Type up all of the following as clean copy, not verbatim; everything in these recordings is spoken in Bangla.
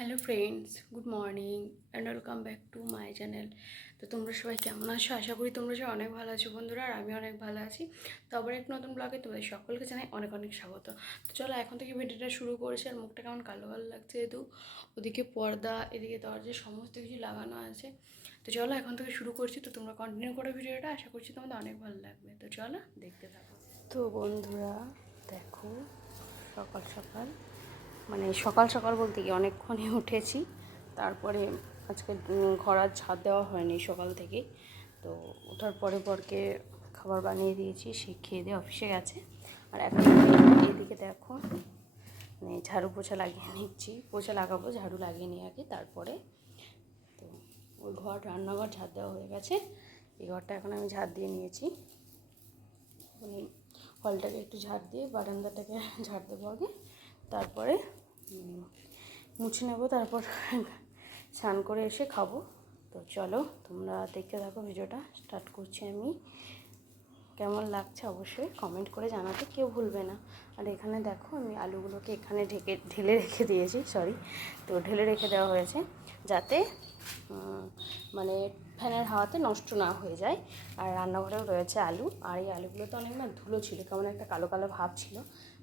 Hello friends, good morning and welcome back to my channel. তো তোমরা সবাই কেমন আছো? আশা করি তোমরা সবাই অনেক ভালো আছো বন্ধুরা, আর আমি অনেক ভালো আছি। তো আবার এক নতুন ব্লগে তোমাদের সকলকে জানাই অনেক অনেক স্বাগত। তো চলো এখন থেকে ভিডিওটা শুরু করেছি। আর মুখটা কেমন কালো কালো লাগছে, যেহেতু ওদিকে পর্দা, এদিকে দরজা সমস্ত কিছু লাগানো আছে। তো চলো এখন থেকে শুরু করছি। তো তোমরা কন্টিনিউ করো ভিডিওটা, আশা করছি তোমাদের অনেক ভালো লাগবে। তো চলো দেখতে থাকো। তো বন্ধুরা দেখো, সকাল সকাল মানে সকাল সকাল বলতে কি অনেকক্ষণই উঠেছি। তারপরে আজকে ঘর আর ঝাড় দেওয়া হয়নি সকাল থেকে। তো ওঠার পরে পরকে খাবার বানিয়ে দিয়েছি, সে খেয়ে দিয়ে অফিসে গেছে। আর এখন এদিকে দেখো মানে ঝাড়ু পোছা লাগিয়ে নিচ্ছি। পোছা লাগাবো, ঝাড়ু লাগিয়ে নিয়ে আগে, তারপরে তো ওই ঘর রান্নাঘর ঝাড় দেওয়া হয়ে গেছে। এই ঘরটা এখন আমি ঝাড় দিয়ে নিয়েছি। মানে হলটাকে একটু ঝাড় দিয়ে বারান্দাটাকে ঝাড় দেবো আগে, তারপরে মুছে নেবো, তারপর স্নান করে এসে খাবো। তো চলো তোমরা দেখতে থাকো, ভিডিওটা স্টার্ট করছি আমি। কেমন লাগছে অবশ্যই কমেন্ট করে জানাতে কেউ ভুলবে না। আর এখানে দেখো আমি আলুগুলোকে এখানে ঢেলে রেখে দিয়েছি, তো ঢেলে রেখে দেওয়া হয়েছে যাতে মানে ফ্যানের হাওয়াতে নষ্ট না হয়ে যায়। আর রান্নাঘরেও রয়েছে আলু, আর এই আলুগুলোতে অনেক না ধুলো ছিল, কেমন একটা কালো কালো ভাব ছিল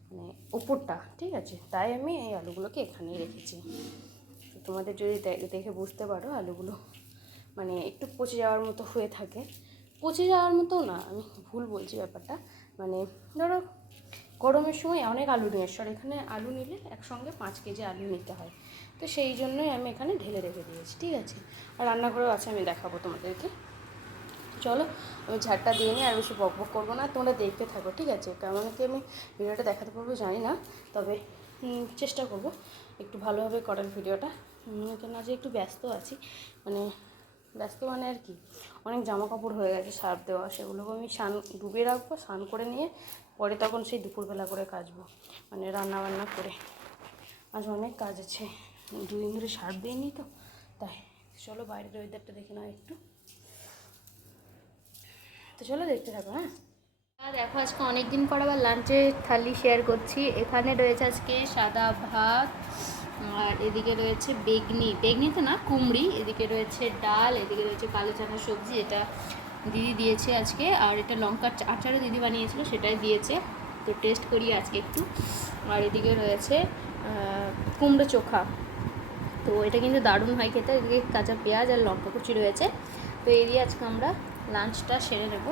মানে উপরটা, ঠিক আছে, তাই আমি এই আলুগুলোকে এখানেই রেখেছি। তো তোমাদের যদি দেখে বুঝতে পারো আলুগুলো মানে একটু পচে যাওয়ার মতো হয়ে থাকে। পচে যাওয়ার মতো না, আমি ভুল বলছি ব্যাপারটা। মানে ধরো গরমের সময় অনেক আলু নিয়ে এসছো, আর এখানে আলু নিলে একসঙ্গে 5 কেজি আলু নিতে হয়। তো সেই জন্যই আমি এখানে ঢেলে রেখে দিয়েছি, ঠিক আছে। আর রান্নাঘরেও আছে, আমি দেখাবো তোমাদেরকে। চলো আমি ঝাড়টা দিয়ে নিই, আর বেশি বক বক করবো না, তোমরা দেখতে থাকো, ঠিক আছে। কেমন কি আমি ভিডিওটা দেখাতে পারবো জানি না, তবে চেষ্টা করবো একটু ভালোভাবে করার ভিডিওটা। কেন আজ একটু ব্যস্ত আছি, মানে ব্যস্ত মানে আর কি, অনেক জামা কাপড় হয়ে গেছে সার্ফ দেওয়া, সেগুলোকে আমি ডুবিয়ে রাখবো, স্নান করে নিয়ে পরে তখন সেই দুপুরবেলা করে কাচবো, মানে রান্না বান্না করে। আজ অনেক কাজ আছে, 2 দিন ধরে সার্ফ দিইনি তো তাই। চলো বাইরের ওয়েদারটা দেখে নাও একটু। তো চলো দেখতে থাকো। দেখো আজকে অনেক দিন পর আবার লাঞ্চের থালি শেয়ার করছি। এখানে রয়েছে আজকে সাদা ভাত, আর এদিকে রয়েছে বেগনি তো না, কুমড়ি, এদিকে রয়েছে ডাল, এদিকে রয়েছে কালো চানা সবজি, এটা দিদি দিয়েছে আজকে। আর এটা লঙ্কার আচারও দিদি বানিয়েছিল, সেটাই দিয়েছে, তো টেস্ট করি আজকে একটু। আর এদিকে রয়েছে কুমড়ো চোখা, তো এটা কিন্তু দারুণ হয় খেতে। এদিকে কাঁচা পেঁয়াজ আর লঙ্কা কুচি রয়েছে। তো এই দিয়ে আজকে আমরা লাঞ্চটা সেরে নেব।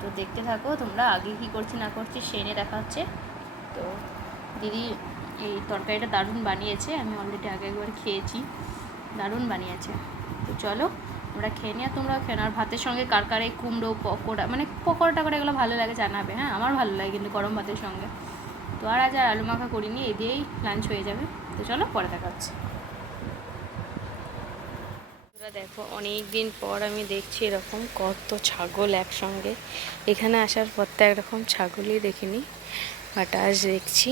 তো দেখতে থাকো তোমরা, আগে কী করছি না করছি সেরে দেখা হচ্ছে। তো দিদি এই তরকারিটা দারুণ বানিয়েছে, আমি অলরেডি আগে একবার খেয়েছি, দারুণ বানিয়েছে। তো চলো আমরা খেয়ে নিই, আর তোমরাও খেয়ে নাও। আর ভাতের সঙ্গে কার কার এই কুমড়ো পকোড়া, মানে পকোড়া টাকোড়া এগুলো ভালো লাগে জানাবে, হ্যাঁ আমার ভালো লাগে কিন্তু গরম ভাতের সঙ্গে। তো আর আজ আর আলু মাখা করিনি, এই দিয়েই লাঞ্চ হয়ে যাবে। তো চলো পরে দেখা হচ্ছে। দেখো অনেক দিন পর আমি দেখছি এরকম কত ছাগল একসঙ্গে। এখানে আসার পর তো একরকম ছাগলই দেখিনি, বাট আজ দেখছি।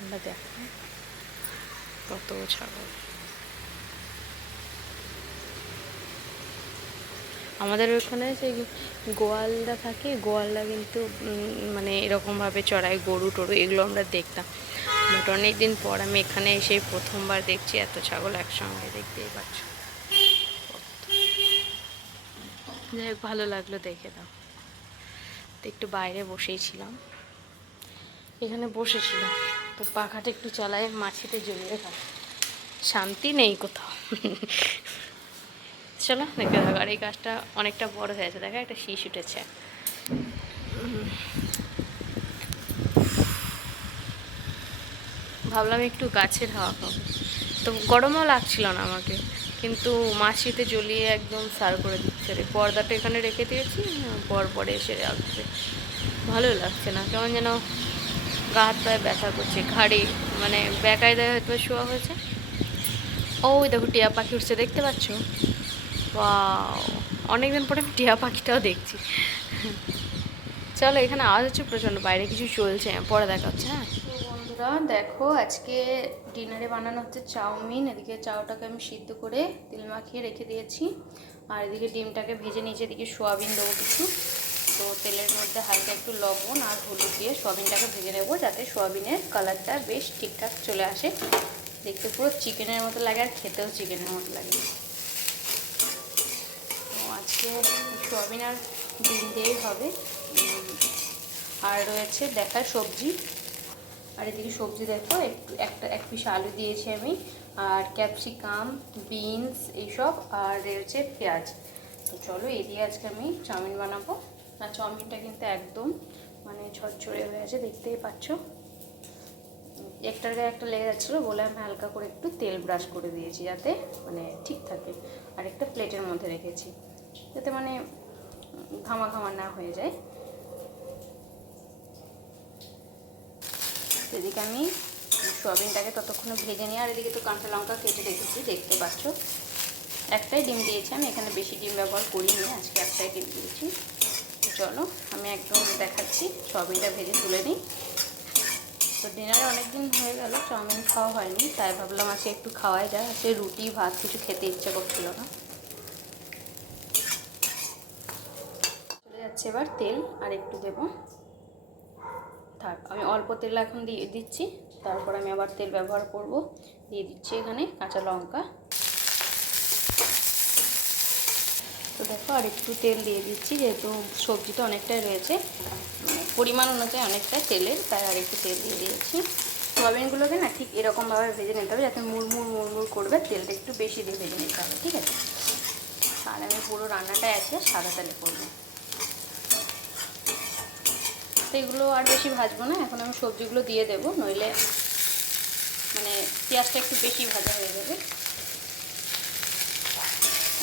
আমরা দেখো কত ছাগল। আমাদের ওখানে যে গোয়ালদা থাকে, গোয়ালদা কিন্তু মানে এরকমভাবে চড়াই গরু টরু, এগুলো আমরা দেখতাম। বাট অনেক দিন পর আমি এখানে এসে প্রথমবার দেখছি এত ছাগল একসঙ্গে, দেখতেই পাচ্ছ। যাই হোক ভালো লাগলো দেখে দাও। তো একটু বাইরে বসেইছিলাম, এখানে বসেছিলাম, তো পাখাটা একটু চালায় মাছিতে জমিয়ে থাকে, শান্তি নেই কোথাও। চলো দেখতে থাকো। আর এই গাছটা অনেকটা বড় হয়েছে, দেখো একটা শীষ উঠেছে। ভাবলাম একটু গাছের হাওয়া খাবো, তো গরমও লাগছিল না আমাকে, কিন্তু মাছিতে জ্বলিয়ে একদম সার করে দিচ্ছে। রে পর্দাটা এখানে রেখে দিয়েছি, পরে এসে রাখবে, ভালো লাগছে না, কেমন যেন গা হাত পায়ে ব্যথা করছে, ঘাড়ে মানে ব্যাকায় দেয় হয়তো শোয়া হয়েছে। ওই দেখো টিয়া পাখি উঠছে, দেখতে পাচ্ছ? ওয়াও, অনেকদিন পরে আমি টিয়া পাখিটাও দেখছি। চলো এখানে আওয়াজ হচ্ছে প্রচণ্ড, বাইরে কিছু চলছে, পরে দেখা হচ্ছে। হ্যাঁ তো বন্ধুরা দেখো, আজকে ডিনারে বানানো হচ্ছে চাউমিন। এদিকে চাউটাকে আমি সিদ্ধ করে তেল মাখিয়ে রেখে দিয়েছি, আর এদিকে ডিমটাকে ভেজে নিয়েছি, এদিকে সোয়াবিন দেবো কিছু। তো তেলের মধ্যে হালকা একটু লবণ আর হলুদ দিয়ে সোয়াবিনটাকে ভেজে নেবো, যাতে সোয়াবিনের কালারটা বেশ ঠিকঠাক চলে আসে। দেখতে পুরো চিকেনের মতো লাগে আর খেতেও চিকেনের মতো লাগে। তো আজকে সোয়াবিন আর ডিম দিয়েই হবে। আর রয়েছে দেখার সবজি, আর এদিকে সবজি দেখো এক পিস আলু দিয়েছি আমি, আর ক্যাপসিকাম, বিনস এইসব, আর রয়েছে পেঁয়াজ। তো চলো এই দিয়ে আজকে আমি চাউমিন বানাবো। আর চাউমিনটা কিন্তু একদম মানে ঝরঝরে হয়ে আছে, দেখতেই পাচ্ছ। একটার গায়ে একটা লেগে যাচ্ছিলো বলে আমি হালকা করে একটু তেল ব্রাশ করে দিয়েছি যাতে মানে ঠিক থাকে। আর একটা প্লেটের মধ্যে রেখেছি যাতে মানে ঘামা ঘামা না হয়ে যায়। এদিকে আমি সোয়াবিনটাকে ততক্ষণে ভেজে নিই, আর এদিকে তো কাঁচা লঙ্কা কেটে রেখেছি, দেখতে পাচ্ছ। একটাই ডিম দিয়েছি আমি, এখানে বেশি ডিম ব্যবহার করিনি, আজকে একটাই ডিম দিয়েছি। চলো আমি একদম দেখাচ্ছি, সোয়াবিনটা ভেজে তুলে নিই। তো ডিনারে অনেক দিন হয়ে গেল চাউমিন খাওয়া হয়নি, তাই ভাবলাম আজকে একটু খাওয়াই যায়। আজকে রুটি ভাত কিছু খেতে ইচ্ছে করছিল না। চলে যাচ্ছে এবার তেল, আর একটু দেবো। থাক, আমি অল্প তেল এখন দিয়ে দিচ্ছি, তারপর আমি আবার তেল ব্যবহার করব। দিয়ে দিচ্ছি এখানে কাঁচা লঙ্কা। তো দেখো আর একটু তেল দিয়ে দিচ্ছি, যেহেতু সবজিটা অনেকটাই রয়েছে, মানে পরিমাণ অনুযায়ী অনেকটাই তেলের, তাই আর একটু তেল দিয়ে দিয়েছি। সোয়াবিনগুলোকে না ঠিক এরকমভাবে ভেজে নিতে হবে যাতে মুড়মুড় করবে, তেলটা একটু বেশি দিয়ে ভেজে নিতে হবে, ঠিক আছে। আর আমি পুরো রান্নাটাই আছে সাদা তেলে করবো। তো এগুলো আর বেশি ভাজবো না, এখন আমি সবজিগুলো দিয়ে দেবো, নইলে মানে পেঁয়াজটা একটু বেশি ভাজা হয়ে যাবে।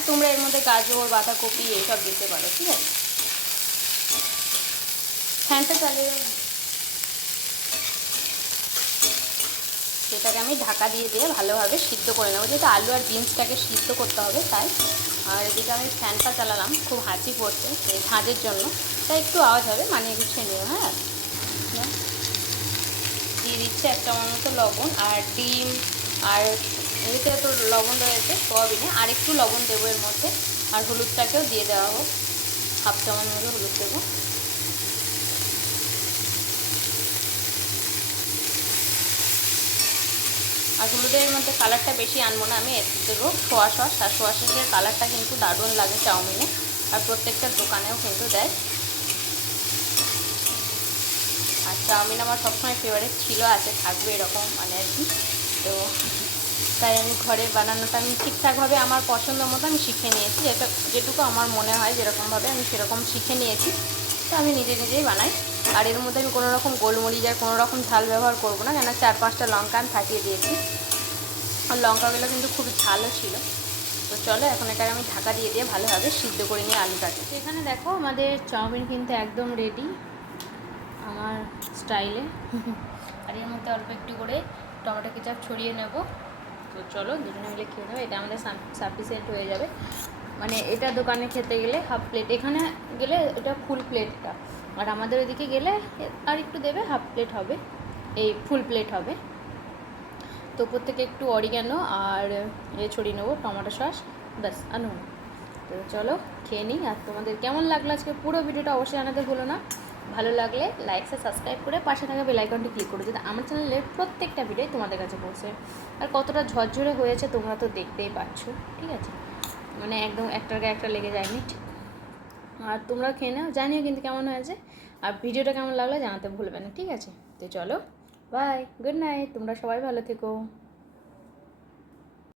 তোমরা এর মধ্যে গাজর, বাঁধাকপি এইসব দিতে পারো, ঠিক আছে। ফ্যানটা চালিয়ে সেটাকে আমি ঢাকা দিয়ে ভালোভাবে সিদ্ধ করে নেবো, যেহেতু আলু আর বিনসটাকে সিদ্ধ করতে হবে তাই। আর এদিকে আমি ফ্যানটা চালালাম, খুব হাঁচি পড়ছে এই ঝাঁঝের জন্য, তাই একটু আওয়াজ হবে, মানিয়ে গুছিয়ে নিও। হ্যাঁ, দিয়ে দিচ্ছে এক চামচ মতো লবণ, আর ডিম আর এতে তো লবণ রয়েছে সোয়াবিনে, আর একটু লবণ দেবো এর মধ্যে। আর হলুদটাকেও দিয়ে দেওয়া হোক, হাফ চামচ মতো হলুদ দেবো। আর হলুদের মধ্যে কালারটা বেশি আনবো না, আমি এতে দেবো সোয়া সস। আর সোয়া সসের কালারটা কিন্তু দারুণ লাগে চাউমিনে, আর প্রত্যেকটা দোকানেও কিন্তু দেয়। আর চাউমিন আমার সবসময় ফেভারিট ছিল, আছে, থাকবে এরকম মানে আর কি। তো তাই আমি ঘরে বানানোটা আমি ঠিকঠাকভাবে আমার পছন্দ মতো আমি শিখে নিয়েছি, যেটুকু আমার মনে হয় যেরকমভাবে আমি সেরকম শিখে নিয়েছি। তো আমি নিজেই বানাই। আর এর মধ্যে আমি কোনো রকম গোলমরিচ আর কোনো রকম ঝাল ব্যবহার করবো না, কেন 4-5টা লঙ্কা আমি ফাটিয়ে দিয়েছি, আর লঙ্কাগুলো কিন্তু খুব ঝালও ছিল। তো চলো এখন এটা আমি ঢাকা দিয়ে ভালোভাবে সিদ্ধ করে নিয়ে আলুটাকে। তো এখানে দেখো আমাদের চাউমিন কিন্তু একদম রেডি আমার স্টাইলে। আর এর মধ্যে অল্প একটু করে টমেটো কেচাপ ছড়িয়ে নেব। তো চলো দুজনে মিলে খেয়ে নেবো, এটা আমাদের সাফিসিয়েন্ট হয়ে যাবে। মানে এটা দোকানে খেতে গেলে হাফ প্লেট, এখানে গেলে এটা ফুল প্লেটটা, আর আমাদের ওইদিকে গেলে আর একটু দেবে, হাফ প্লেট হবে, এই ফুল প্লেট হবে। তো প্রত্যেকে একটু অরিগ্যানো আর ছড়িয়ে নেবো, টমেটো সস, ব্যাস আর নুন। তো চলো খেয়ে নিই। আর তোমাদের কেমন লাগলো আজকে পুরো ভিডিওটা অবশ্যই জানাতে ভুলো না। ভালো লাগলে লাইক সাবস্ক্রাইব করে পাশে থাকা বেল আইকনটি ক্লিক করো, যাতে আমার চ্যানেলের প্রত্যেকটা ভিডিও তোমাদের কাছে পৌঁছে। আর কতটা ঝরঝরে হয়েছে তোমরা তো দেখতেই পাচ্ছ, ঠিক আছে, মানে একদম একটার গায়ে একটা লেগে যায়নি, ঠিক। আর তোমরা খেয়ে নাও, জানিও কিন্তু কেমন হয়েছে, আর ভিডিওটা কেমন লাগলো জানাতে ভুলবে না, ঠিক আছে। তো চলো বাই, গুড নাইট, তোমরা সবাই ভালো থেকো।